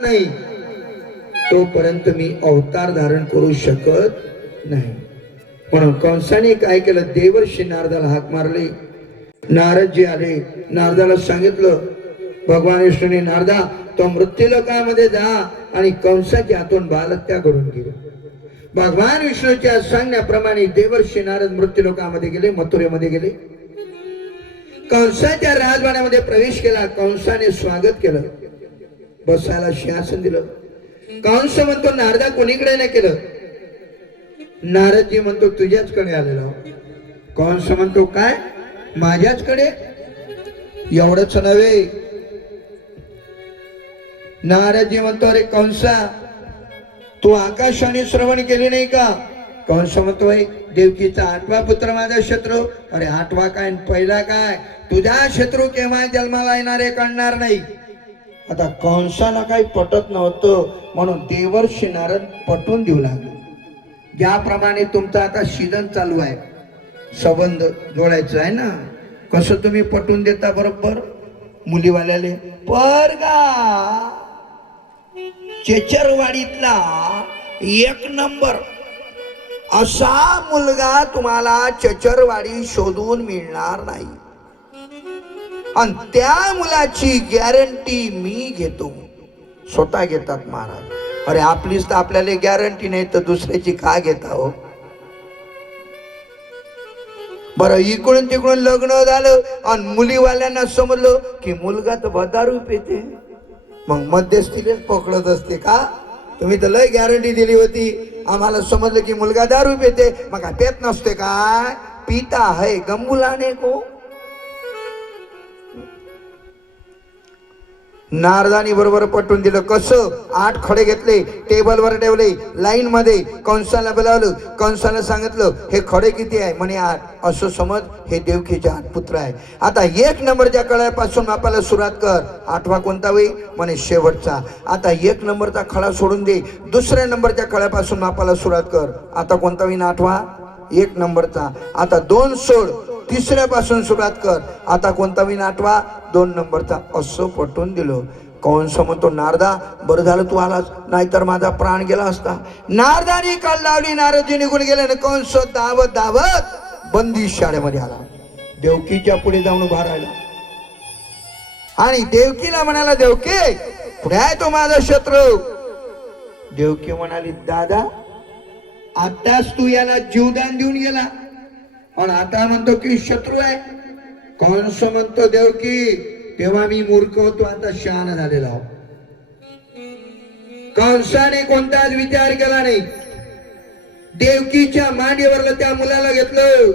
नाही तोपर्यंत मी अवतार धारण करू शकत नाही. म्हणून कंसाने काय केलं, देवर्षी नारदाला हाक मारली. नारदजी आले. नारदाला सांगितलं, भगवान विष्णूने, नारदा तो मृत्यूलोकामध्ये जा आणि कंसाच्या हातून बालहत्या करून घे. भगवान विष्णूच्या सांगण्याप्रमाणे देवर्षी नारद मृत्यूलोकामध्ये गेले, मथुरेमध्ये गेले. कंसाच्या राजवाड्यामध्ये प्रवेश केला. कंसाने स्वागत केलं, बसायला सिंहासन दिलं. कंस म्हणतो, नारदा कोणीकडे नाही केलं. नारदजी म्हणतो, तुझ्याचकडे आलेलो. कंस म्हणतो, काय माझ्याचकडे? एवढंच नव्हे. नारदजी म्हणतो, अरे कंसा, तू आकाशाने श्रवण केले नाही का? कंस म्हणतोय, देवकीचा 8वा पुत्र माझा शत्रू. अरे 8वा काय, पहिला काय? तुझा शत्रू केव्हा जन्माला येणारे कळणार नाही. आता कंसाला काही पटत नव्हतं, म्हणून देवर्षी नारद पटवून देऊ लागले. ज्याप्रमाणे तुमचा आता सीझन चालू आहे, संबंध जोडायचा आहे ना, कसं तुम्ही पटवून देता बरोबर मुलीवाल्याले? परगा चेचरवाडीतला 1 नंबर असा मुलगा तुम्हाला चेचरवाडी शोधून मिळणार नाही, आणि त्या मुलाची गॅरंटी मी घेतो. स्वतः घेतात महाराज. अरे आपलीच तर आपल्याला गॅरंटी नाही, तर दुसऱ्याची का घेता हो? बरं, इकडून तिकडून लग्न झालं आणि मुलीवाल्यांना समजलं की मुलगा तर दारू पिते, मग मध्यस्थीलेच पकडत असते. का तुम्ही तर लय गॅरंटी दिली होती, आम्हाला समजलं की मुलगा दारू पिते, मग काय पेत नसते काय? पिता है गंबुलाने को. नारदानी बरोबर पटवून दिलं. कसं? 8 खडे घेतले, टेबलवर ठेवले, लाईन मध्ये. कंसाला बोलावलं, कंसाला सांगितलं, हे खडे किती आहे? म्हणे 8. असं समज हे देवकीचे 8 पुत्र आहे. आता 1 नंबरच्या खड्यापासून मापाला सुरुवात कर. 8वा कोणता होईल? म्हणे शेवटचा. आता 1 नंबरचा खडा सोडून दे, 2ऱ्या नंबरच्या खड्यापासून मापाला सुरुवात कर. आता कोणता होईल? 8वा 1 नंबरचा. आता 2 सोड, 3ऱ्यापासून सुरुवात कर. आता कोणता होईल? 8वा 2 नंबरचा. असं पटवून दिलं. कंस म्हणतो, नारदा बरं झालं तू आलास, नाहीतर माझा प्राण गेला असता. नारदानी काल लावली, नारदजी निघून गेले. कंस धावत धावत बंदी शाळेमध्ये आला. देवकीच्या पुढे जाऊन उभा राहिला आणि देवकीला म्हणाला, देवकी पुढे आहे तो माझा शत्रू. देवकी म्हणाली, दादा आताच तू याला जीवदान देऊन गेला आणि आता म्हणतो की शत्रू आहे. कंस म्हणतो, देवकी तेव्हा मी मूर्ख होतो, आता शहाणा झालेला. कंसाने कोणताच विचार केला नाही. देवकीच्या मांडीवरलं त्या मुलाला घेतलं,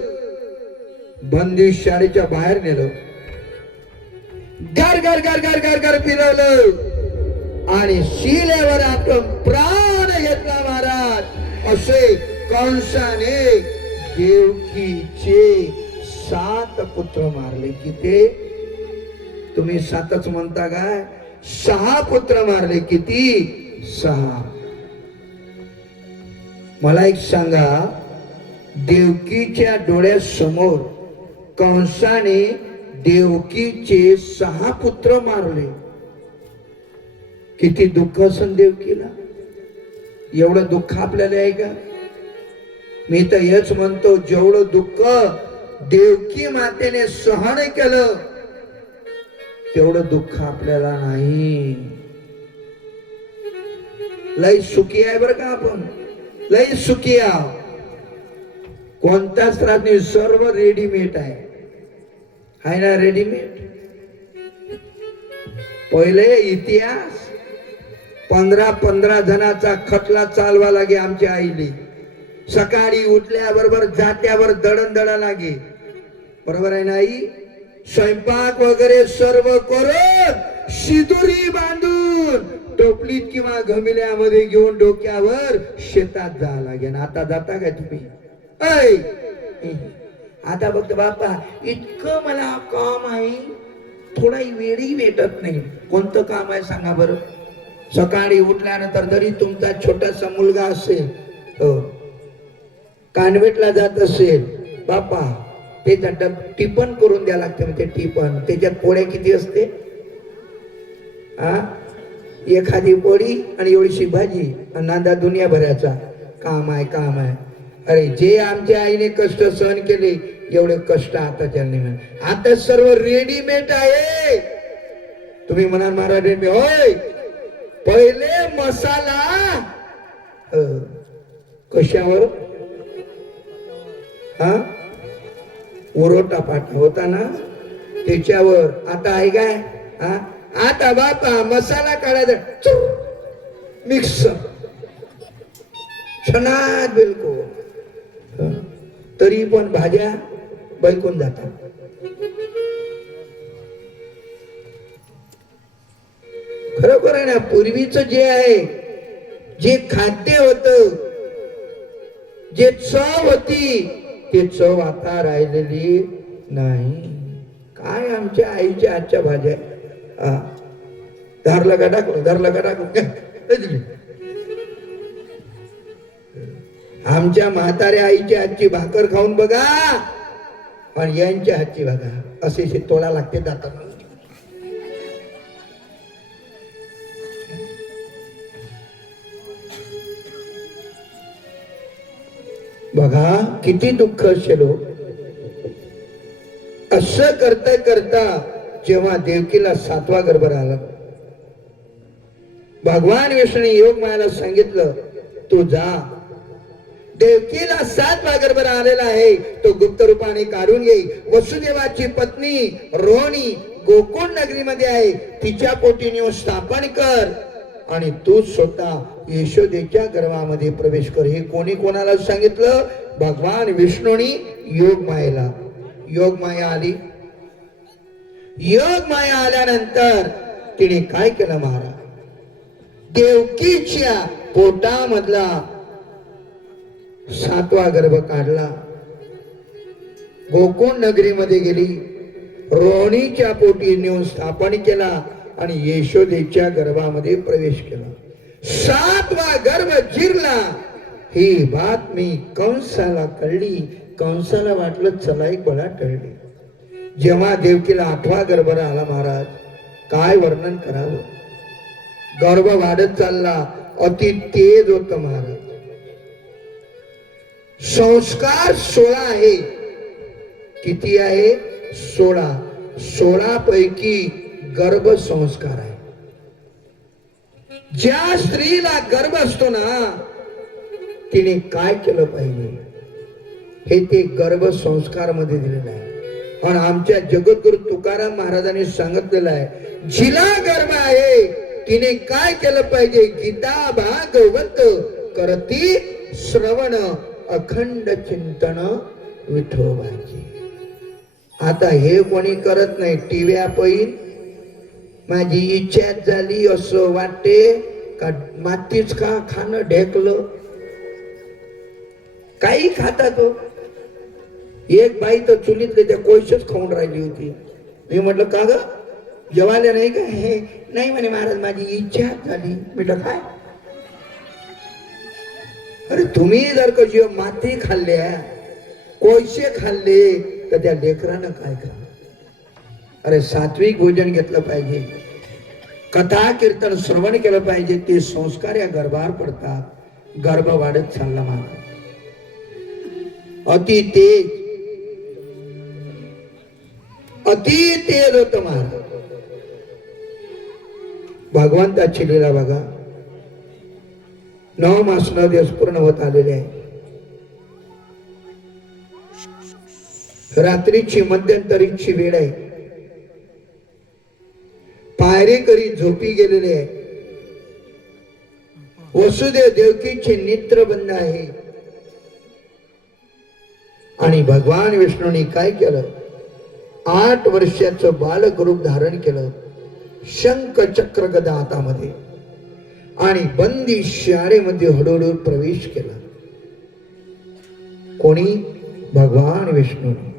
बंदी शाळेच्या बाहेर नेलं, घर घर घर घर घर घर फिरवलं आणि शिलेवर आपण प्राण घेतला. महाराज, असे कंसाने देवकीचे 7 पुत्र मारले. किती? तुम्ही 7च म्हणता काय? 6 पुत्र मारले. किती? 6. मला एक सांगा, देवकीच्या डोळ्यासमोर कंसाने देवकीचे 6 पुत्र मारले. किती दुःख असेल देवकीला? एवढं दुःख आपल्याला आहे का? मी तर हेच म्हणतो, जेवढं दुःख देवकी मातेने सहन केलं तेवढं दुःख आपल्याला नाही. लय सुखी आहे बरं का आपण, लय सुखी आहो. कोणताच त्रास नाही, सर्व रेडीमेड आहे ना, रेडीमेड. पहिले इतिहास 15 जणांचा खटला चालवा लागे आमच्या आईले. सकाळी उठल्याबरोबर जात्यावर दळण लागे, बरोबर आहे ना आई? स्वयंपाक वगैरे सर्व करून शिदुरी बांधून टोपलीत किंवा घमिल्यामध्ये घेऊन डोक्यावर शेतात जा लागेल. आता जाता काय तुम्ही? आता बघतो बापा, इतकं मला काम आहे, थोडाही वेळही भेटत नाही. कोणतं काम आहे सांगा बरं? सकाळी उठल्यानंतर जरी तुमचा छोटासा मुलगा असेल, कान्वेंटला जात असेल, बापा त्याचा टिपण करून द्या लागते. म्हणजे टिपण, त्याच्यात पोळ्या किती असते? एखादी पोळी आणि एवढीशी भाजी आणि नांदा दुनियाभराचा काम आहे. अरे जे आमच्या आईने कष्ट सहन केले एवढे कष्ट आता त्यांनी आता सर्व रेडीमेड आहे. तुम्ही म्हणाल महाराज होय पहिले मसाला कशावर हा उरोटा पाटा होता ना त्याच्यावर. आता आहे काय हा आता बापा मसाला काढायचा मिक्स छनात बिलकुल. तरी पण भाज्या बैकून जातात. खरोखर आहे ना पूर्वीच जे आहे जे खाद्य होत जे चव होती ते चव आता राहिलेली नाही. काय आमच्या आईच्या आजच्या भाज्या धरला का टाकू आमच्या म्हाताऱ्या आईच्या हातची भाकर खाऊन बघा आणि यांच्या हातची बघा असे तोळा लागते जातात. बघा किती दुःख असेल. असं करता करता जेव्हा देवकीला 7वा गर्भ आला भगवान विष्णू योग मायाला सांगितलं तू जा. देवकीला 7वा गर्भ आलेला आहे तो गुप्त रूपाने काढून घे. वसुदेवाची पत्नी रोहिणी गोकुळ नगरीमध्ये आहे तिच्या पोटी नेऊन स्थापन कर आणि तू स्वतः यशोदेच्या गर्भामध्ये प्रवेश कर. हे कोणी कोणाला सांगितलं? भगवान विष्णूनी योग मायेला. योग माया आली. योग माया आल्यानंतर तिने काय केलं महाराज देवकीच्या पोटामधला 7वा गर्भ काढला. गोकुळ नगरीमध्ये गेली रोहिणीच्या पोटी नेऊन स्थापन केला आणि यशोदेच्या गर्भामध्ये प्रवेश केला. 7वा गर्भ जिरला. ही बातमी कंसाला कळली. कंसाला वाटलं चला एक बळा टळली. जेव्हा देवकीला 8वा गर्भ आला महाराज काय वर्णन करावं. गर्भ वाढत चालला. अति तेज होत महाराज. संस्कार 16 आहे. किती आहे? 16. 16 पैकी गर्भ संस्कार आहे. ज्या स्त्रीला गर्भ असतो ना तिने काय केलं पाहिजे हे ते गर्भ संस्कार मध्ये दिलेलं आहे. पण आमच्या जगद्गुरु तुकाराम महाराजांनी सांगितलेलं आहे जिला गर्भ आहे तिने काय केलं पाहिजे. गीता भागवत करती श्रवण अखंड चिंतन विठोबाची. आता हे कोणी करत नाही. टीव्या पैन माझी इच्छा झाली असं वाटते का मातीच का खाणं ढेकलं काही खाता तो. एक बाई तर चुलीतले त्या कोळशाच खाऊन राहिली होती. मी म्हटलं का ग जेवायला नाही का? हे नाही म्हणे महाराज माझी इच्छा झाली. म्हटलं काय? अरे तुम्ही जर का जीव माती खाल्ल्या कोळशे खाल्ले तर त्या लेकरानं काय खा. अरे सात्विक भोजन घेतलं पाहिजे. कथा कीर्तन श्रवण केलं पाहिजे. ते संस्कार या गर्भावर पडतात. गर्भ वाढत चालला महाराज. अति तेज होत महाराज. भगवंताची लीला बघा. 9 मास 9 दिवस पूर्ण होत आलेले आहे. रात्रीची मध्यंतरीची वेळ आहे. पायरेकरी झोपी गेलेले आहे. वसुदेव देवकीचे नेत्र बंद आहे. आणि भगवान विष्णूने काय केलं 8 वर्षाचं बालक रूप धारण केलं. शंख चक्र गदा हातामध्ये आणि बंदी शाळेमध्ये हळूहळू प्रवेश केला. कोणी? भगवान विष्णूने.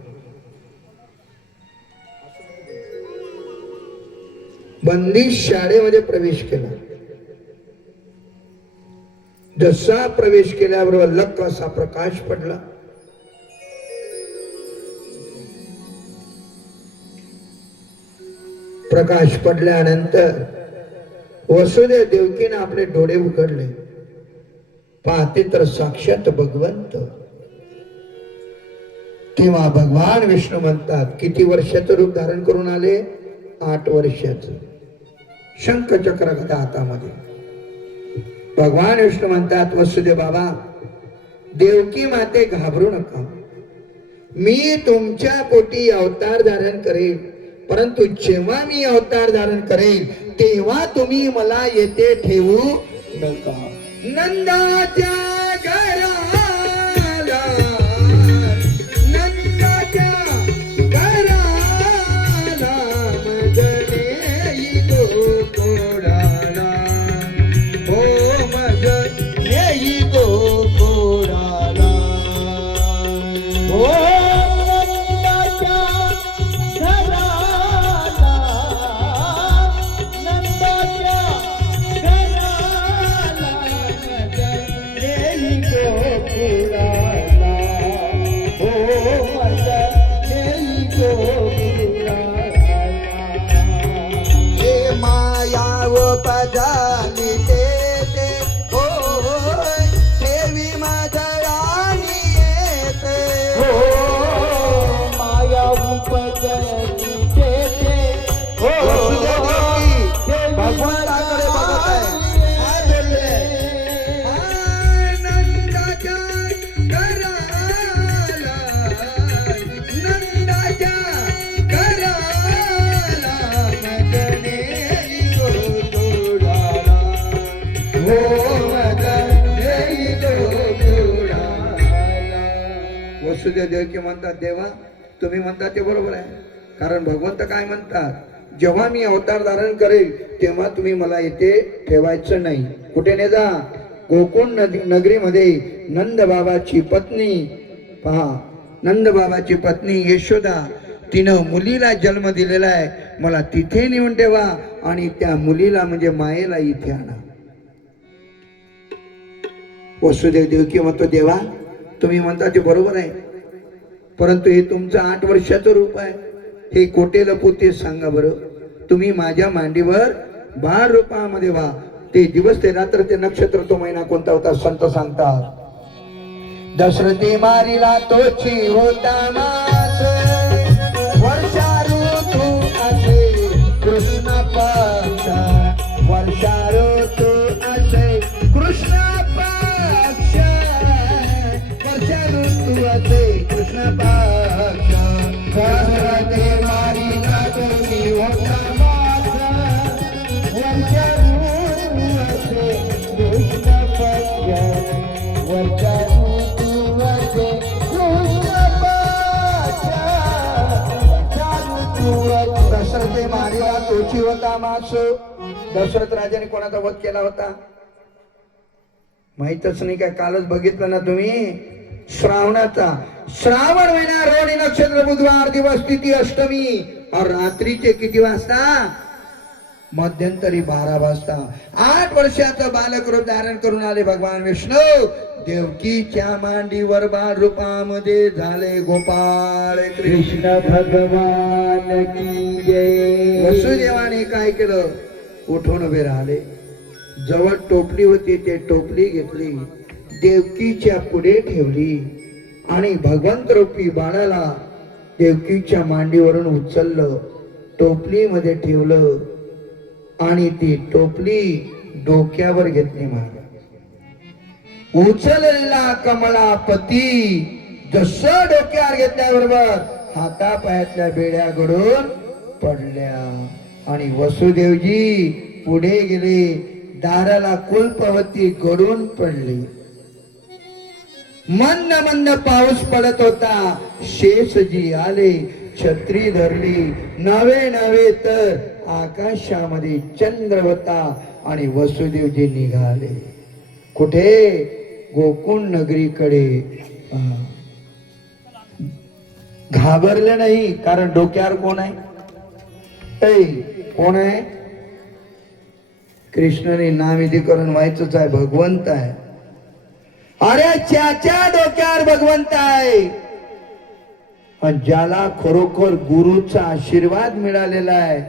बंदी शाळेमध्ये प्रवेश केला. जसा प्रवेश केल्याबरोबर लख असा प्रकाश पडला. प्रकाश पडल्यानंतर वसुदेव देवकीने आपले डोळे उघडले, पाहते तर साक्षात भगवंत. तेव्हा भगवान विष्णू म्हणतात, किती वर्षाचं रूप धारण करून आले? 8 वर्षाचं. शंख चक्र गदा हातामध्ये. भगवान विष्णू म्हणतात, वसुदेव बाबा, देवकी माते घाबरू नका, मी तुमच्या पोटी अवतार धारण करेल, परंतु जेव्हा मी अवतार धारण करेल तेव्हा तुम्ही मला येथे ठेवू नका. नंदाच्या घराला, नंदाच्या घराला मजले गोकुळाला, हो मजले गोकुळाला, हो वसुदेव देवकी म्हणतात, देवा तुम्ही म्हणता ते बरोबर आहे, कारण भगवंत काय म्हणतात, जेव्हा मी अवतार धारण करेल तेव्हा तुम्ही मला इथे ठेवायचं नाही. कुठे ने जा? गोकुळ नगरीमध्ये नंद बाबाची पत्नी, पहा नंद बाबाची पत्नी यशोदा, तिनं मुलीला जन्म दिलेला आहे, मला तिथे नेऊन ठेवा आणि त्या मुलीला म्हणजे मायेला इथे आणा. वसुदेव देवकी म्हणतो, देवा तुम्ही म्हणता ते बरोबर आहे, परंतु हे तुमचं 8 वर्षाचं रूप आहे, हे कोठे लपवते सांगा बरं. तुम्ही माझ्या मांडीवर बाळ रूपामध्ये व्हा. ते दिवस ते रात्र ते नक्षत्र तो महिना कोणता होता संत सांगतात. दशरथी मारिला तोची होता मास, वर्षा ऋतू असे कृष्ण पक्ष, वर्षा ऋतू असे कृष्ण पक्ष, वर्षा ऋतू असे कृष्ण पक्ष. दशरथी मारिला तोची होता मास, वर्षा ऋतू असे कृष्ण पक्ष, वर्षा दशरथे मारिला तोची होता मास. दशरथ राजाने कोणाचा वध केला होता माहितच नाही का? कालच बघितलं ना तुम्ही, श्रावणाचा, श्रावण महिना रोहिणी नक्षत्र बुधवार दिवस तिथी अष्टमी और रात्रीचे किती वाजता? मध्यंतरी 12 वाजता 8 वर्षाचं बालक रूप धारण करून आले भगवान विष्णू. देवकीच्या मांडीवर बाळ रूपामध्ये झाले गोपाळ कृष्ण भगवान की जय. वसुदेवाने काय केलं? उठून उभे राहिले. जवळ टोपली होती, ते टोपली घेतली, देवकीच्या पुढे ठेवली आणि भगवंत रूपी बाळाला देवकीच्या मांडीवरून उचललं, टोपलीमध्ये ठेवलं आणि ती टोपली डोक्यावर घेतली. महाराज उचलला कमलापती, जसं डोक्यावर घेतल्याबरोबर हातापायातल्या बेड्या गडून पडल्या आणि वसुदेवजी पुढे गेले, दाराला कुलपवती गडून पडली. मंद मंद पाऊस पडत होता. शेषजी आले, छत्री धरली, नवे नवे तर आकाशामध्ये चंद्र होता आणि वसुदेवजी निघाले. कुठे? गोकुळ नगरीकडे. घाबरले नाही, कारण डोक्यावर कोण आहे? कोण आहे? कृष्णाने नामविधीकरण व्हायचंच आहे, भगवंत आहे. अरे त्याच्या डोक्यावर भगवंत आहे. आणि ज्याला खरोखर गुरुचा आशीर्वाद मिळालेला आहे,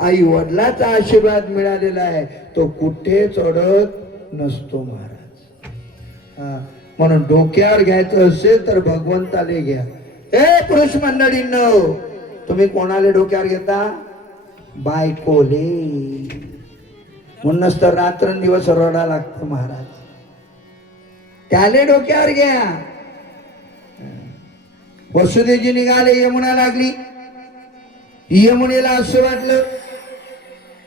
आई वडिलाचा आशीर्वाद मिळालेला आहे तो कुठेच अडत नसतो महाराज. म्हणून डोक्यावर घ्यायचं असेल तर भगवंताले घ्या. ए पुरुष मंडळींनो, तुम्ही कोणाला डोक्यावर घेता? बायकोले. म्हणूनच तर रात्रंदिवस रडा लागतं महाराज. त्याले डोक्यावर घ्या. वसुदेवजी निघाले, यमुना लागली. यमुनेला असं वाटलं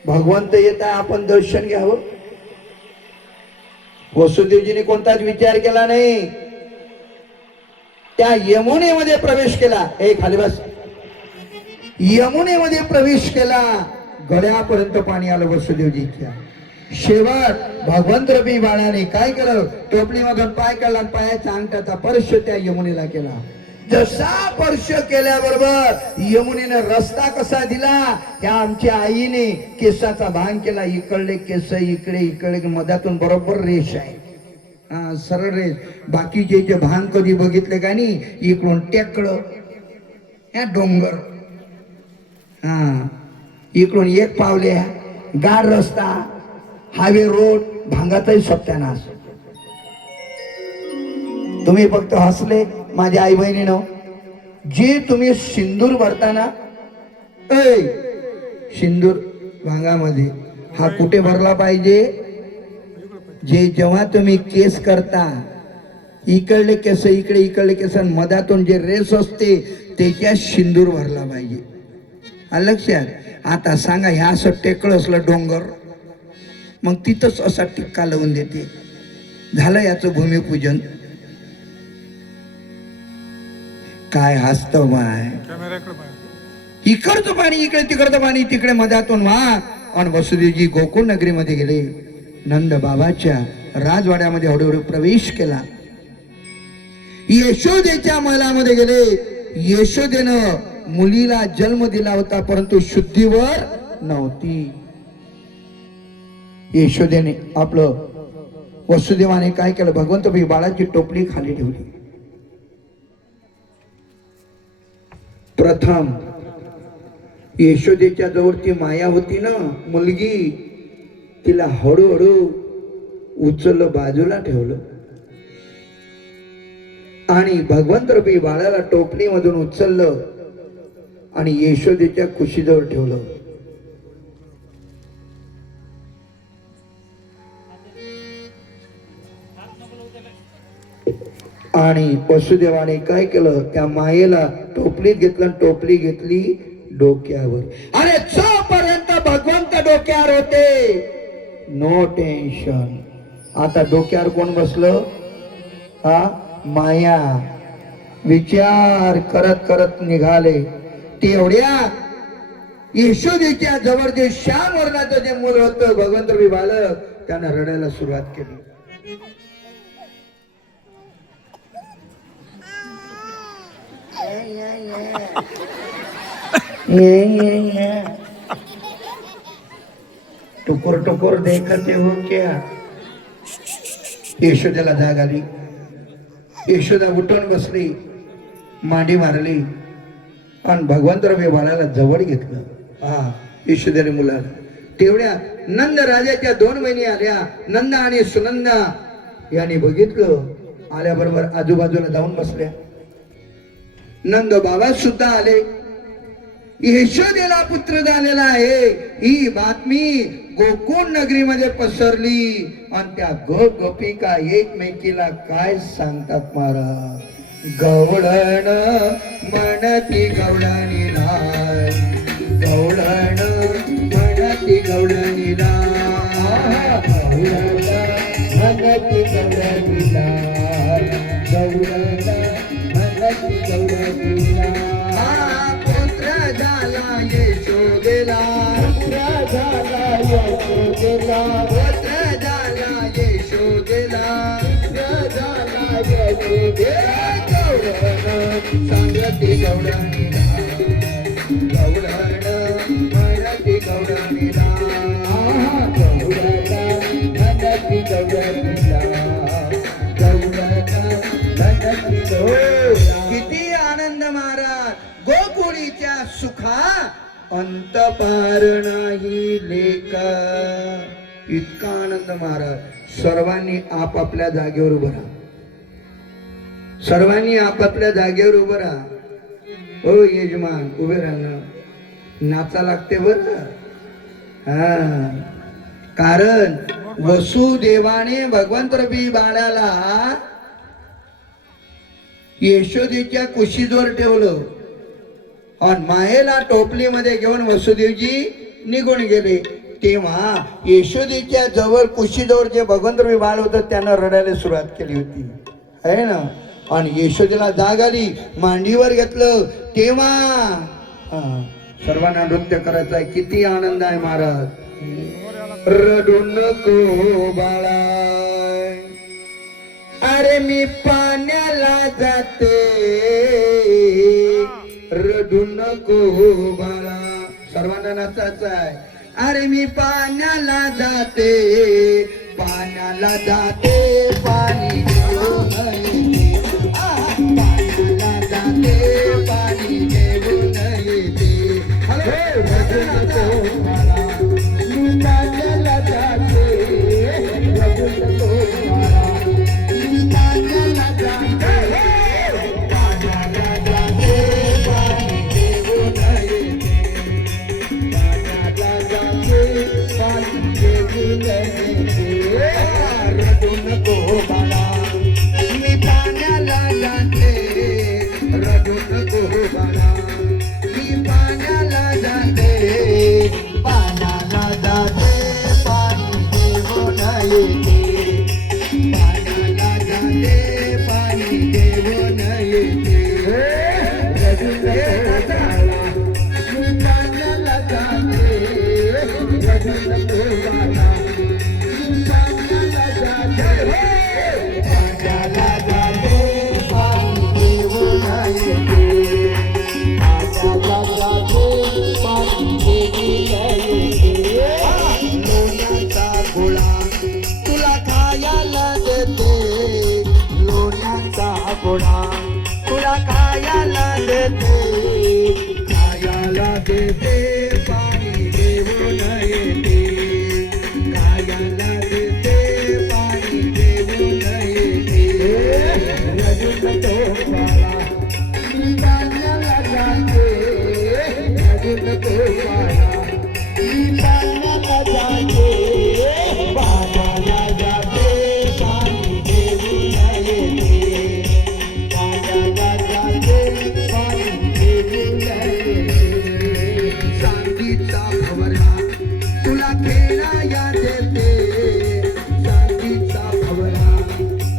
भगवंत येत आहे, आपण दर्शन घ्यावं. वसुदेवजीने कोणताच विचार केला नाही. त्या यमुनेमध्ये प्रवेश केला. खाली बस. यमुनेमध्ये प्रवेश केला. गळ्यापर्यंत पाणी आलं वसुदेवजीच्या. शेवट भगवंत रूपी बाळाने काय केलं? टोपलीमधून पाय काढला, पायाचा अंगठाचा स्पर्श त्या यमुनेला केला. जसा स्पर्श केल्याबरोबर यमुनेने रस्ता कसा दिला? त्या आमच्या आईने केसाचा भांग केला. इकडले केस इकडे, इकडे मधातून बरोबर रेष आहे. सरळ रेष. बाकीचे जे भांग कधी बघितले का नाही? इकडून टेकड, डोंगर, इकडून एक पावल्या, गाड रस्ता, हायवे रोड, भांगाचाही सत्यानाश. तुम्ही फक्त हसले माझ्या आई बहिणीनं. जे तुम्ही सिंदूर भरताना, सिंदूर भांगामध्ये हा कुठे भरला पाहिजे? जे जेव्हा तुम्ही केस करता, इकडले केस इकडे, इकडले केस, मधातून जे रेस असते त्याच्यात सिंदूर भरला पाहिजे. लक्षात. आता सांगा, ह्या असं टेकळ असलं डोंगर, मग तिथंच असा टिक्का लावून देते. झालं याचं भूमिपूजन. काय हसतो बाय. इकडचं पाणी इकडे, तिकडचं पाणी तिकडे, मधातून व्हा. आणि वसुदेवजी गोकुळ नगरीमध्ये गेले. नंद बाबाच्या राजवाड्यामध्ये हळूहळू प्रवेश केला. यशोदेच्या महलामध्ये गेले. यशोदेनं मुलीला जन्म दिला होता, परंतु शुद्धीवर नव्हती. यशोदेने आपलं, वसुदेवाने काय केलं? भगवंत बाळाची टोपली खाली ठेवली. प्रथम यशोदेच्या जवळ ती माया होती ना मुलगी, तिला हळूहळू उचललं, बाजूला ठेवलं. आणि भगवंत रूपी बाळाला टोपली मधून उचललं आणि यशोदेच्या कुशीजवळ ठेवलं. आणि वसुदेवाने काय केलं? त्या मायेला टोपलीत घेतलं, टोपली घेतली डोक्यावर. अरे जोपर्यंत भगवंत डोक्यावर होते, नो टेन्शन. आता डोक्यावर कोण बसलं? माया. विचार करत करत निघाले. तेवढ्या यशोदेच्या जवळ जे श्याम वर्णाचं जे मूल होतं, भगवंत रूपी बालक, त्यानं रडायला सुरुवात केली. टुकुर टुकुर देखते हो क्या? यशोदेला जाग आली. यशोदा उठून बसली, मांडी मारली आणि भगवंत रूपी बाळाला जवळ घेतलं. यशोदेने मुलाला. तेवढ्या नंद राजाच्या 2 बहिणी आल्या. नंदा आणि सुनंदा यांनी बघितलं. आल्याबरोबर आजूबाजूला जाऊन बसल्या. नंद बाबा सुद्धा आले. यशोदेला पुत्र झालेला आहे ही बातमी गोकुळ नगरीमध्ये पसरली. आणि त्या गोपिका एकमेकीला काय सांगतात महाराज? गवळण म्हणती गवळणीला, गवळण म्हणती गवळणीला, म्हणती गवळणीला, गवळण म्हणती गवळणीला. पुत्र झाला यशोदेला, पुत्र झाला यशोदेला, पुत्र झाला यशोदेला, पुत्र झाला यशोदेला. सांगती गवळणीला, गवळण म्हणती गवळणीला, गवळण म्हणती गवळणीला, गवळण म्हणती गवळणीला. किती आनंद महाराज! गोकुळीच्या सुखा अंत पार नाही लेखा. इतका आनंद महाराज. सर्वांनी आपापल्या जागेवर उभं राहा. सर्वांनी आपापल्या जागेवर उभं राहा. हो यजमान उभे राहा. नाचा लागते बर. हा, कारण वसुदेवाने भगवंत रवी बाळाला यशोदेच्या कुशीजवर ठेवलं आणि मायेला टोपलीमध्ये घेऊन वसुदेवजी निघून गेले. तेव्हा यशोदेच्या जवळ कुशीजवळ जे भगवंत रवी बाळ होतं त्यांना रडायला सुरुवात केली होती आहे ना. आणि यशोदेला जाग आली, मांडीवर घेतलं. तेव्हा सर्वांना नृत्य करायचं आहे. किती आनंद आहे महाराज. रडू नको बाळा, अरे मी पाण्याला जाते. रडू नको बाळा. सर्वांना नाचायचं आहे. अरे मी पाण्याला जाते, पाण्याला जाते, पाणी घेऊन येते. पाण्याला जाते, पाणी घेऊन येते. रडू नको बाळा, मी पाण्याला जाते. रडू नको बाळा, मी पाण्याला जाते. पाण्याला जाते, पाणी घेऊन येते. पाण्याला जाते, पाणी घेऊन येते. रडू नको बाळा, मी पाण्याला जाते. रडू नको बाळा, मी पाण्याला जाते. पाण्याला जाते, पाणी घेऊन येते. पाण्याला जाते, पाणी घेऊन येते. रडू नको बाळा, मी पाण्याला जाते. रडू नको बाळा, मी पाण्याला जाते. पाण्याला जाते, पाणी घेऊन येते. पाण्याला जाते, पाणी घेऊन येते. लोण्याचा गोळा तुला खायला देते. लोण्याचा गोळा तुला खायला देते. खायला देते, पाणी घेऊन येते. खायला देते, पाणी घेऊन येते. रडू नको बाळा, मी पाण्याला जाते. रडू नको बाळा, मी पाण्याला जाते. पाण्याला जाते, पाणी घेऊन येते. पाण्याला जाते, पाणी घेऊन येते. चांदीचा भवरा तुला खेळाया देते. चांदीचा भवरा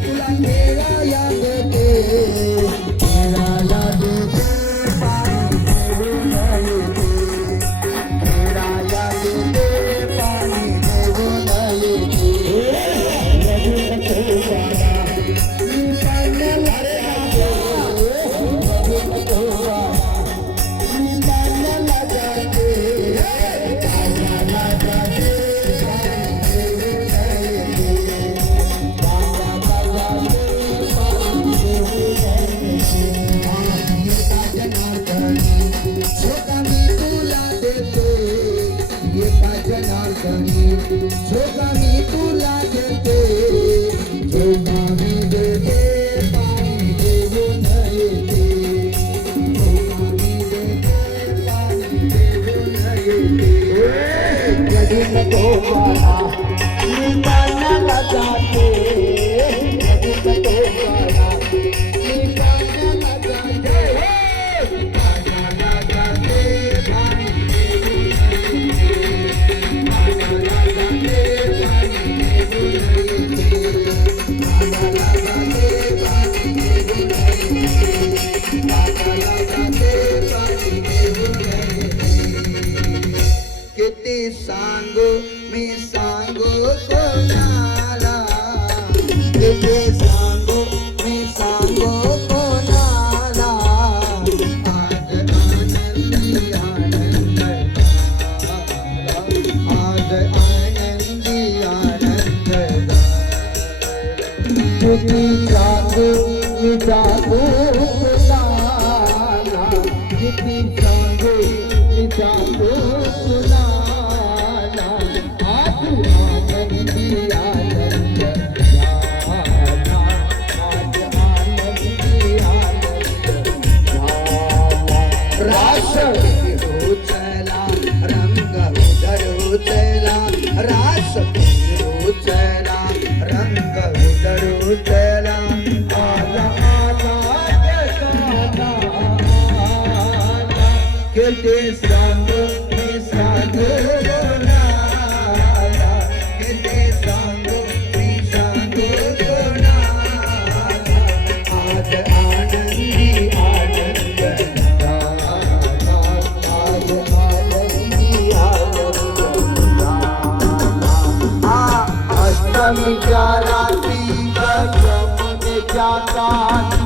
तुला खेळाया देते. खेळाया देते, पाणी घेऊन येते. खेळाया देते, पाणी घेऊन येते. रडू नको बाळा, मी पाण्याला जाते. रडू नको बाळा, मी पाण्याला जाते. पाण्याला जाते, पाणी घेऊन येते. पाण्याला जाते, पाणी घेऊन येते. एका जनार्दनी झोका मी तुला देते. एका जनार्दनी झोका मी तुला देते. झोका मी देते, पाणी घेऊन येते. झोका मी देते, पाणी घेऊन येते. रडू नको बाळा, मी पाण्याला जाते. रडू नको बाळा, मी पाण्याला जाते. पाण्याला जाते, पाणी घेऊन येते. पाण्याला जाते, पाणी घेऊन येते. पाण्याला जाते, पाणी घेऊन येते. पाण्याला जाते, पाणी घेऊन येते. किती सांगू मी सांगू कोणाला. किती सांगू मी सांगू कोणाला. आज आनंदी आनंद झाला. आज आनंदी आनंद झाला. किती सांगू मी सांगू कोणाला. किती सांगू मी सांगू रुतला आला आला जगाला किती सांगू मी सांगू कोणाला किती सांगू मी सांगू कोणाला आज आनंदी आनंद झाला आज आनंदी आनंद झाला अष्टमीच्या रात्री यमुनेच्या काठी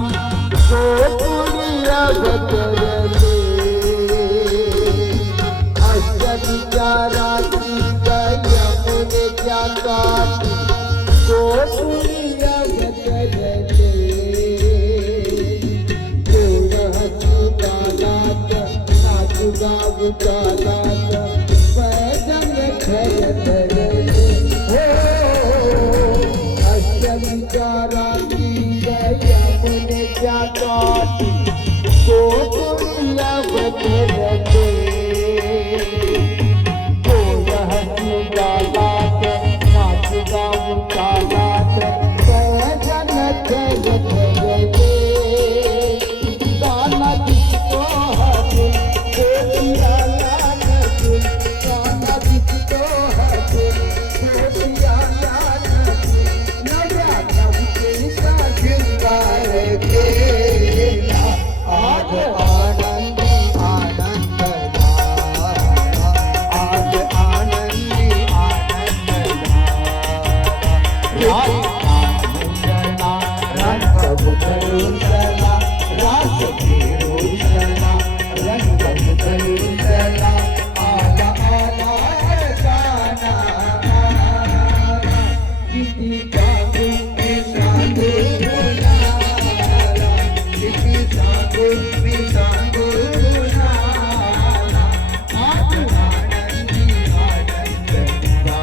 गोकुळी रगतले अष्टमीच्या रात्री यमुनेच्या काठी गोकुळी रगतले देऊळ हसू गालात नाचू गाऊ गालात पैजंग खेळतले अष्टमीच्या रात्री यमुनेच्या काठी गोकुळी रगतले देऊळ हसू गालात नाचू गाऊ गालात पैजंग खेळतले गाना दिसतो हसून गोपियाला नसून गाना दिसतो हसून गोपियाला नसून नव्या नवरीचा शृंगार केला आज आनंदी आनंद झाला आज आनंदी आनंद झाला रंग उतरून चला रास फिरून चला रंग उतरून चला आला आला गाना किती सांगू मी सांगू कोणाला किती सांगू मी सांगू कोणाला आज आनंदी आनंद झाला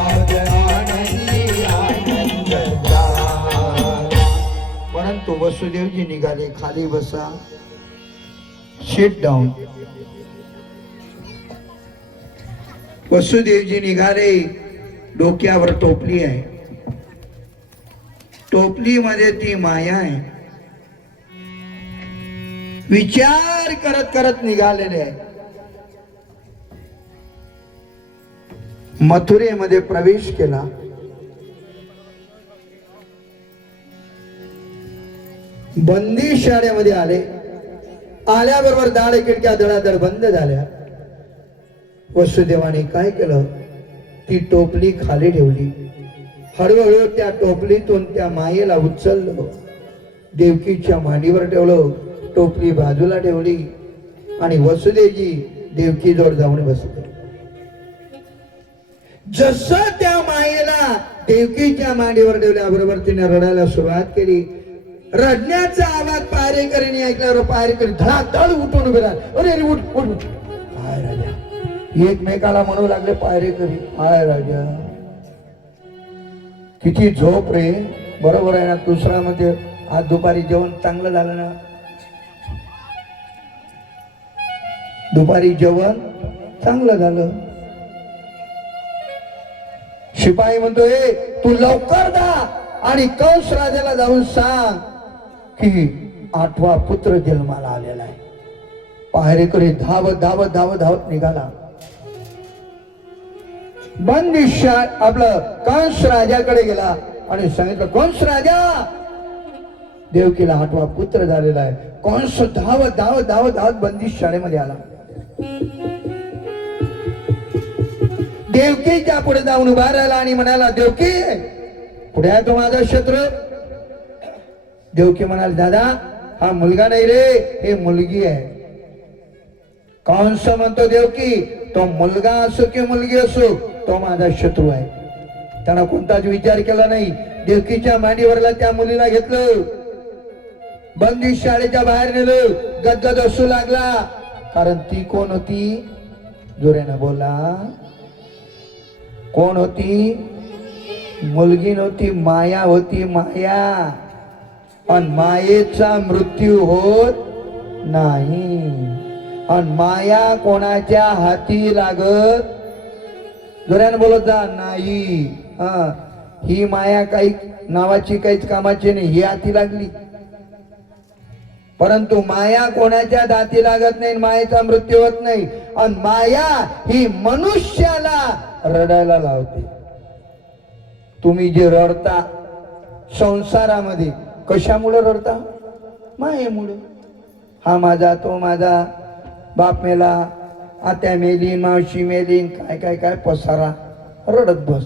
आज आनंदी आनंद झाला परंतु वसुदेवजी निघाले खाली बसा सिट डाऊन वसुदेवजी निघाले डोक्यावर टोपली आहे टोपलीमध्ये ती माया आहे विचार करत करत निघालेले आहे मथुरेमध्ये प्रवेश केला बंदी शाळेमध्ये आले आल्याबरोबर दाढ खिडक्या धडाधड बंद झाल्या वसुदेवाने काय केलं ती टोपली खाली ठेवली हळूहळू त्या टोपलीतून त्या मायेला उचललं देवकीच्या मांडीवर ठेवलं टोपली बाजूला ठेवली आणि वसुदेवजी देवकी जवळ जाऊन बसले जसं त्या मायेला देवकीच्या मांडीवर ठेवल्याबरोबर तिने रडायला सुरुवात केली रडण्याचा आवाज पायरेकरीने ऐकल्यावर पायरेकरी धडाधड उठून उभे राहिले अरे अरे उठ उठ उठ हाय राजा एकमेकाला म्हणू लागले पायरेकरी हाय राजा किती झोप रे बरोबर आहे ना दुसरा मध्ये आज दुपारी जेवण चांगलं झालं ना दुपारी जेवण चांगलं झालं शिपाई म्हणतोय तू लवकर जा आणि कंस राजाला जाऊन सांग की 8वा पुत्र जन्माला आलेला आहे पायरेकरी धावत धावत धावत धावत निघाला बंदिशा आपलं कंस राजाकडे गेला आणि सांगितलं कंस राजा देवकीला 8वा पुत्र झालेला आहे कंस धावत धावत धावत धावत बंदिश शाळेमध्ये आला देवकीच्या पुढे जाऊन उभा राहिला आणि म्हणाला देवकी पुढे आहे तो माझा शत्रू देवकी म्हणाल दादा हा मुलगा नाही रे हे मुलगी आहे कंस म्हणतो देवकी तो मुलगा असो की मुलगी असो तो माझा शत्रू आहे त्यानं कोणताच विचार केला नाही देवकीच्या मांडीवरला त्या मुलीला घेतलं बंदी शाळेच्या बाहेर नेलं गदगद असू लागला कारण ती कोण होती जोराने बोला कोण होती मुलगी नव्हती माया होती माया आणि मायेचा मृत्यू होत नाही आणि माया कोणाच्या हाती लागत जोराने बोलत जा नाही ही माया काही नावाची काहीच कामाची नाही, ही हाती लागली. परंतु माया कोणाच्या दाती लागत नाही, मायेचा मृत्यू होत नाही. आणि माया ही मनुष्याला रडायला लावते. तुम्ही जे रडता संसारामध्ये, कशामुळे रडता? मायेमुळे. हा माझा, तो माझा, बाप मेला, आत्या मेलीन, मावशी मेलीन, काय काय काय पसारा रडत बस.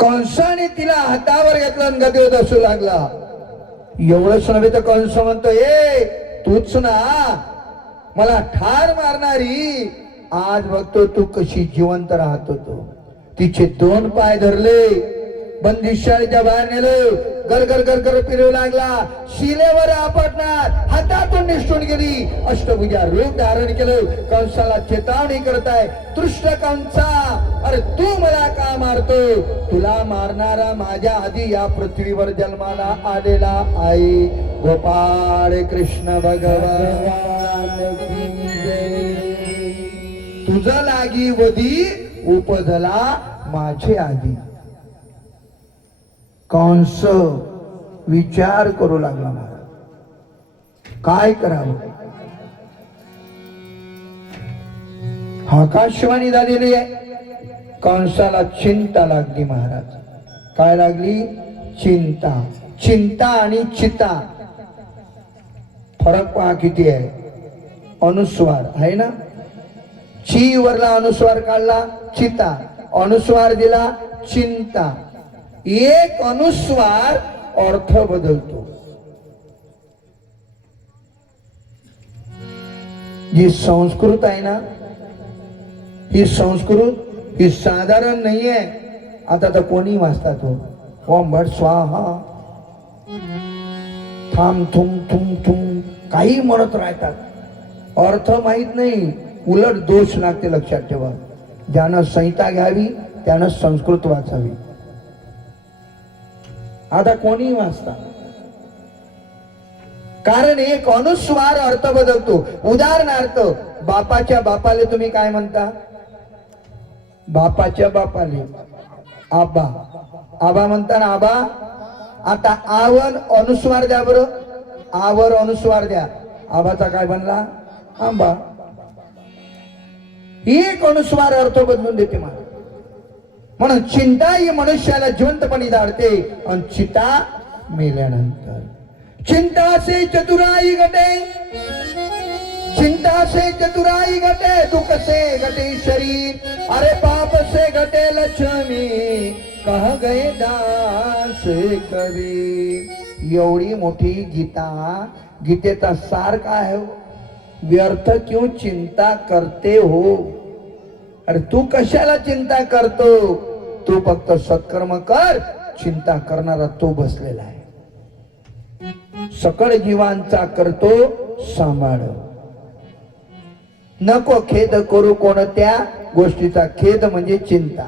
कंसाने तिला हातावर घेतला आणि गदेवर असू लागला. एवढंच नव्हे तर कंस म्हणतो, ए तूच ना मला ठार मारणारी, आज बघतो तू कशी जिवंत राहत होतो. तिचे 2 पाय धरले, बंदिशाळीच्या बाहेर नेलं, गरगर गरगर फिरवू लागला, शिलेवर आपटणार, हातातून निष्ठून गेली, अष्टभुजा रूप धारण केलं. कंसाला चेतावणी करताय, तृष्ट कंसा, अरे तू मला का मारतो? तुला मारणारा माझ्या आधी या पृथ्वीवर जन्माला आलेला आहे. गोपाळ कृष्ण भगवान की जय. तुझा लागी वधी उपजला माझे आधी. कंस विचार करू लागला, महाराज काय करावं. आकाशवाणी झालेली आहे. कंसाला चिंता लागली महाराज. काय लागली? चिंता. चिंता आणि चिता फरक पहा किती आहे. अनुस्वार आहे ना, ची वरला अनुस्वार काढला चिता, अनुस्वार दिला चिंता. एक अनुस्वार अर्थ बदलतो. जी संस्कृत आहे ना, ही संस्कृत ही साधारण नाहीये. आता तर कोणी वाचतात हो, ओम भट स्वाहा, थांब थुम थुम थुम काही म्हणत राहतात, अर्थ माहित नाही, उलट दोष लागते. लक्षात ठेवा, ज्यानं संहिता घ्यावी त्यानं संस्कृत वाचावी. आता कोणी वाचता, कारण एक अनुस्वार अर्थ बदलतो. उदाहरणार्थ, बापाच्या बापाले तुम्ही काय म्हणता? बापाच्या बापाले आबा, आबा म्हणता ना, आबा. आता आवर अनुस्वार द्या बरं, आवर अनुस्वार द्या, आबाचा काय बनला? आंबा. एक अनुस्वार अर्थ बदलून देते मला. म्हणून चिंता ही मनुष्याला जिवंतपणे धाडते आणि चिता मेल्यानंतर. चिंता से चतुराई घटे, चिंता से चतुराई घटे, दुख से घटे शरीर, अरे पाप से घटे लक्ष्मी, कह गए दास कबीर. एवढी मोठी गीता, गीतेचा सार काय आहे? व्यर्थ क्यों चिंता करते हो? अरे तू कशाला चिंता करतो? तू फक्त सत्कर्म कर. चिंता करणारा तो बसलेला आहे. सकळ जीवांचा करतो सांभाळ. नको खेद करू कोणत्या गोष्टीचा. खेद म्हणजे चिंता.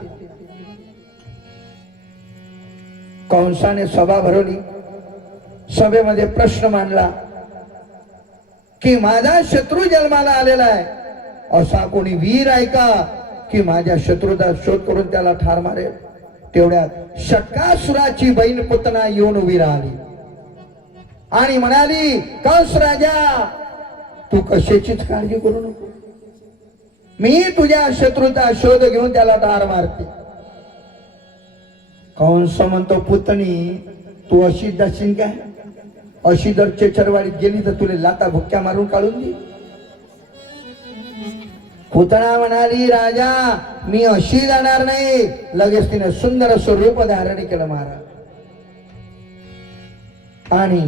कंसाने सभा भरवली, सभेमध्ये प्रश्न मांडला की माझा शत्रू जन्माला आलेला आहे, असा कोणी वीर आहे का की माझ्या शत्रूचा शोध करून त्याला ठार मारेल? तेवढ्यात षटकासुराची बहीण पुतना येऊन उभी राहिली आणि म्हणाली, कंस राजा तू कशाचीच काळजी करू नको, मी तुझ्या शत्रूचा शोध घेऊन त्याला ठार मारते. कंस म्हणतो, पुतणी तू अशी जाशील काय? अशी जर चेचरवाडीत गेली तर तुला लाता भुक्क्या मारून काढून दे. पुतणा म्हणाली, राजा मी अशी जाणार नाही. लगेच तिने सुंदर स्वरूप धारण केलं महाराज आणि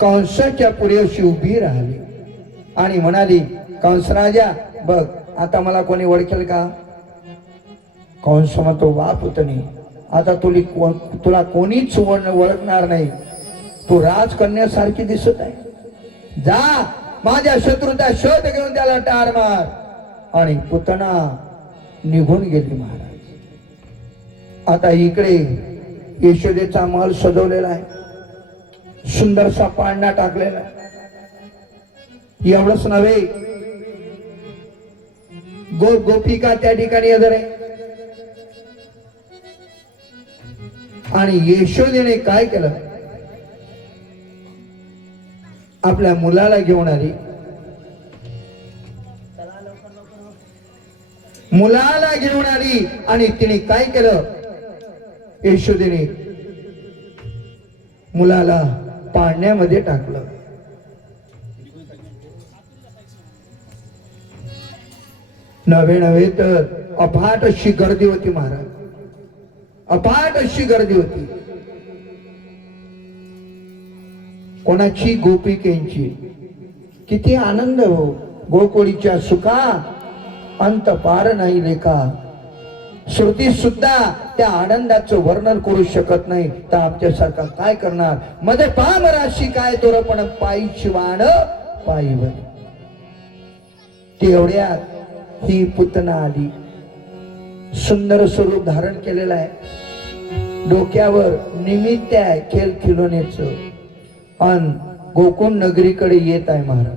कंसाच्या पुढे अशी उभी राहिली आणि म्हणाली, कंस राजा बघ आता मला कोणी ओळखेल का? कंस म्हणतो, वा पुतणी, आता तुला कोणीच ओळखणार नाही. तू राजकन्यासारखी दिसत आहे. जा माझ्या शत्रूचा शोध घेऊन त्याला ठार मार. आणि पुतना निघून गेली महाराज. आता इकडे यशोदेचा महल सजवलेला आहे, सुंदरसा पाळणा टाकलेला. एवढंच नव्हे, गोपिका त्या ठिकाणी हजर आहे. आणि यशोदेने काय केलं, आपल्या मुलाला घेऊन आली. मुलाला घेऊन आली आणि तिने काय केलं, यशोदेने मुलाला पाळण्यामध्ये टाकलं. नवे तर अफाट अशी गर्दी होती महाराज, अफाट अशी गर्दी होती. कोणाची, गोपिकेंची. किती आनंद हो, गोकुळीच्या सुखा अंत पार नाही लेखा. श्रुती सुद्धा त्या आनंदाचं वर्णन करू शकत नाही, तर आमच्यासारखा काय करणार. मध्ये पाम राशी काय तोर पण पायी शिवाण पायीवर. तेवढ्यात ही पुतना आली. सुंदर स्वरूप धारण केलेलं आहे, डोक्यावर निमित्त आहे खेळ खिलोनेचं, अन गोकुळ नगरीकडे येत आहे महाराज.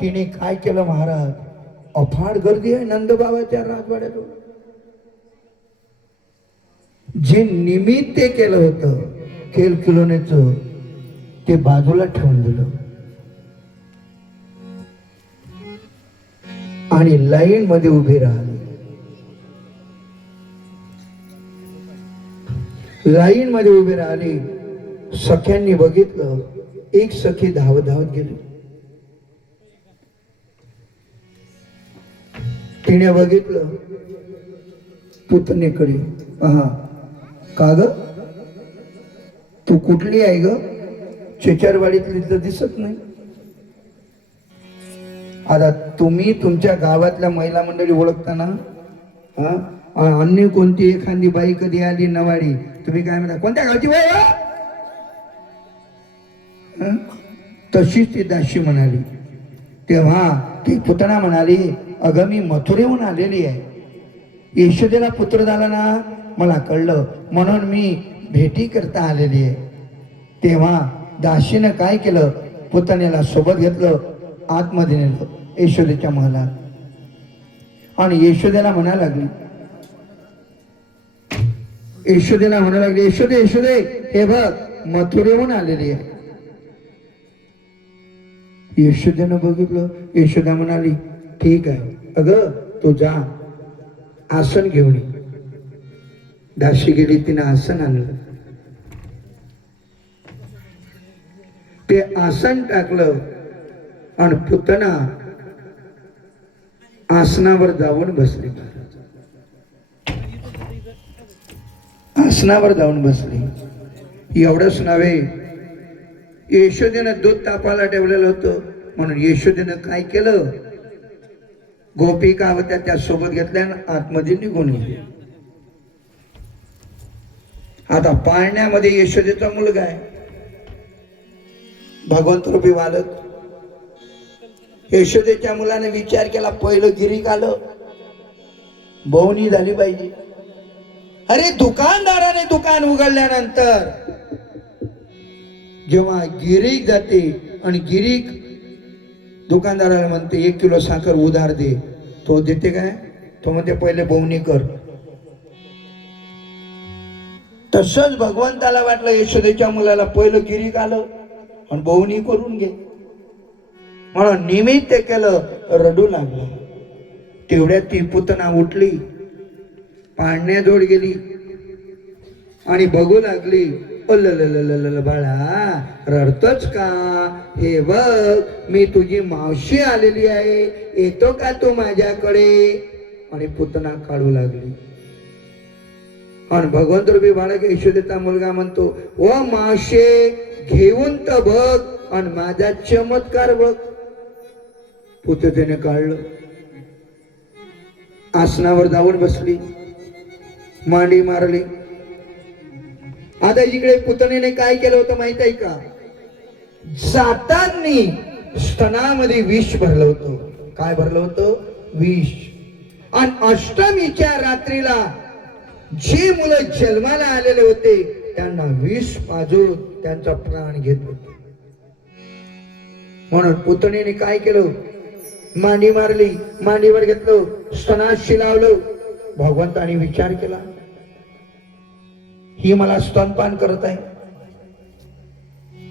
तिने काय केलं महाराज, अफाट गर्दी आहे नंदबाबाच्या राजवाड्यात. जे निमित्त केलं होतं खेळ खिलोनेचं, ते बाजूला ठेवून दिलं आणि लाईन मध्ये उभे राहिले. लाईन मध्ये उभे राहिले. सख्यांनी बघितलं, एक सखी धावत धावत गेली. तिने बघितलं पुतणीकडे, पहा का ग, तू कुठली आहे ग, चेचारवाडीतली तर दिसत नाही. आता तुम्ही तुमच्या गावातल्या महिला मंडळी ओळखताना, अन्य कोणती एखादी बाई कधी आली नवाडी, तुम्ही काय म्हणता, कोणत्या गावची बाई, तशीच ती दाशी म्हणाली. तेव्हा ती पुतना म्हणाली, अगं मी मथुरेहून आलेली आहे, यशोदेला पुत्र झाला ना, मला कळलं, म्हणून मी भेटी करता आलेली आहे. तेव्हा दाशीनं काय केलं, पुतण्याला सोबत घेतलं, आतमध्ये नेलं यशोदेच्या महलात. आणि यशोदेला म्हणा लागली, यशोदेला म्हणा लागली, यशोदे यशोदे, हे बघ मथुरेहून आलेली आहे. यशोदेनं बघितलं. यशोदा म्हणाली, ठीक आहे, अगं तू जा, आसन घेऊन ये. दाशी गेली, तिनं आसन आणलं. ते आसन टाकलं आणि पुतना आसनावर जाऊन बसली. आसनावर जाऊन बसली. एवढंच नव्हे, यशोदेनं दूध तापायला ठेवलेलं होतं, म्हणून यशोदेनं काय केलं, गोपिका होत्या त्या सोबत घेतल्या आणि आतमध्ये निघून गेली. आता पाळण्यामध्ये यशोदेचा मुलगा आहे, भगवंत रूपी बालक. यशोदेच्या मुलाने विचार केला, पहिलं गिरीक आलं, बोवणी झाली पाहिजे. अरे दुकानदाराने दुकान उघडल्यानंतर जेव्हा गिरीक जाते आणि गिरीक दुकानदाराला म्हणते 1 किलो साखर उधार दे, तो देते काय, तो म्हणते पहिले बोवणी कर. तसंच भगवंताला वाटलं, यशोदेच्या मुलाला पहिलं गिरीक आलं आणि बोवणी करून घे म्हणून निमित्त केलं, रडू लागला. तेवढ्यात ती पुतना उठली, पाण्याजवळ गेली आणि बघू लागली. अल्लल्लल्लल्ल बाळा, रडतोच का? हे बघ, मी तुझी मावशी आलेली आहे, येतो का तू माझ्याकडे? आणि पुतना काढू लागली. आणि भगवंत रूपी बाळक यशोदेचा मुलगा म्हणतो, ओ मावशे, घेऊन तर बघ आणि माझा चमत्कार बघ. पुततेने काढलं, आसनावर जाऊन बसली, मांडी मारली. आता इकडे पुतणेने काय केलं होतं माहित आहे का? जातांनी स्तनामध्ये विष भरलं होतं. काय भरलं होतं? विष. आणि अष्टमीच्या रात्रीला जे मुलं जन्माला आलेले होते त्यांना विष पाजून त्यांचा प्राण घेत होते. म्हणून पुतणेने काय केलं? मांडी मारली, मांडीवर घेतलं, स्तनाशी लावलं. भगवंताने विचार केला, ही मला स्तनपान करत आहे.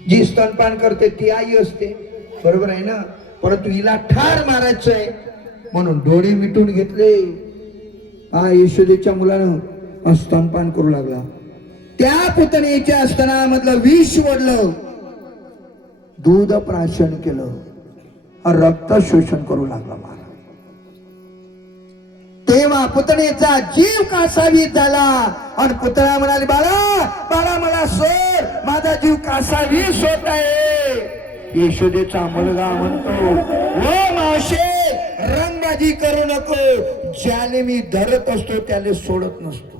जी स्तनपान करते ती आई असते, बरोबर आहे ना? परंतु हिला ठार मारायचंय म्हणून डोळे मिटून घेतले. हा यशोदेच्या मुलानं स्तनपान करू लागला. त्या पुतणीच्या स्तनामधलं विष ओढलं, दूध प्राशन केलं, रक्त शोषण करू लागला. तेव्हा पुतणेचा जीव कासावीस झाला आणि पुतळा म्हणाले, बाळा बाळा मला सोड, माझा जीव कासावीस होत आहे. यशोदेचा मुलगा म्हणतो, ओ मावशे, रंगबाजी करू नको, ज्याने मी धरत असतो त्याला सोडत नसतो.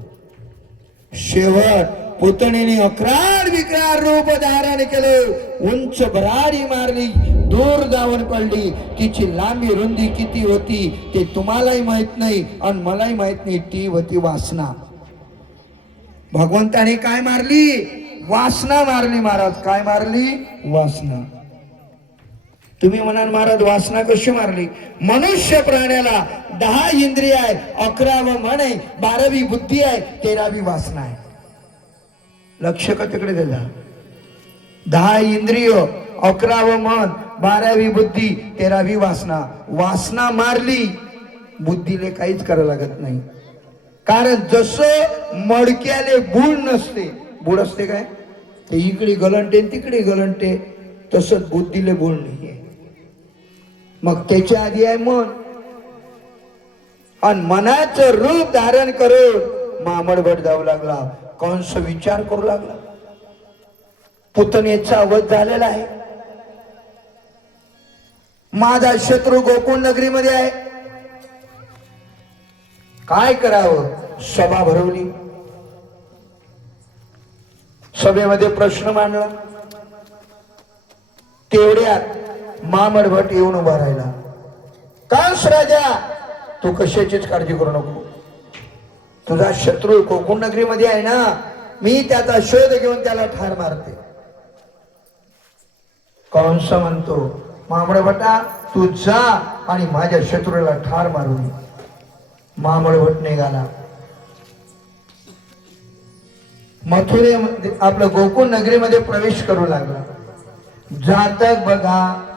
शेवट पुतणीने अक्रार विक्रार रूप धारण केलं, उंच भरारी मारली, दूर जाऊन पडली. तिची लांबी रुंदी किती होती ते तुम्हालाही माहित नाही आणि मलाही माहित नाही. ती होती वासना. भगवंताने काय मारली? वासना मारली. महाराज काय मारली? वासना. तुम्ही म्हणाल महाराज वासना कशी मारली? मनुष्य प्राण्याला 10 इंद्रिय आहे, 11व मन आहे, 12वी बुद्धी आहे, 13वी वासना आहे. लक्ष का तिकडे दिला? 10 इंद्रिय, 11व मन, 12वी बुद्धी, 13वी वासना. वासना मारली, बुद्धीले काहीच करायला लागत नाही. कारण जसं मडक्याले बूळ नसते, बूळ असते काय ते इकडे गलंटे तिकडे गलंटे, तसंच बुद्धीले बूळ नाहीये. मग त्याच्या आधी आहे मन. आणि मनाचं रूप धारण करून मामडभट जाऊ लागला. कंस विचार करू लागला, पुतणेचा वध झालेला आहे, माझा शत्रू गोकुळ नगरीमध्ये आहे, काय करावं? सभा भरवली. सभेमध्ये प्रश्न मांडला. तेवढ्यात मामडभट येऊन उभा राहिला. कंस राजा, तू कशाचीच काळजी करू नको, तुझा शत्रू कोकण नगरीमध्ये आहे ना, मी त्याचा शोध घेऊन त्याला ठार मारते. कंस म्हणतो, मामडभटा तू जा आणि माझ्या शत्रूला ठार मारून. मामडभट निघाला. मथुरे आपलं गोकुळ नगरीमध्ये प्रवेश करू लागला. जातक बघा,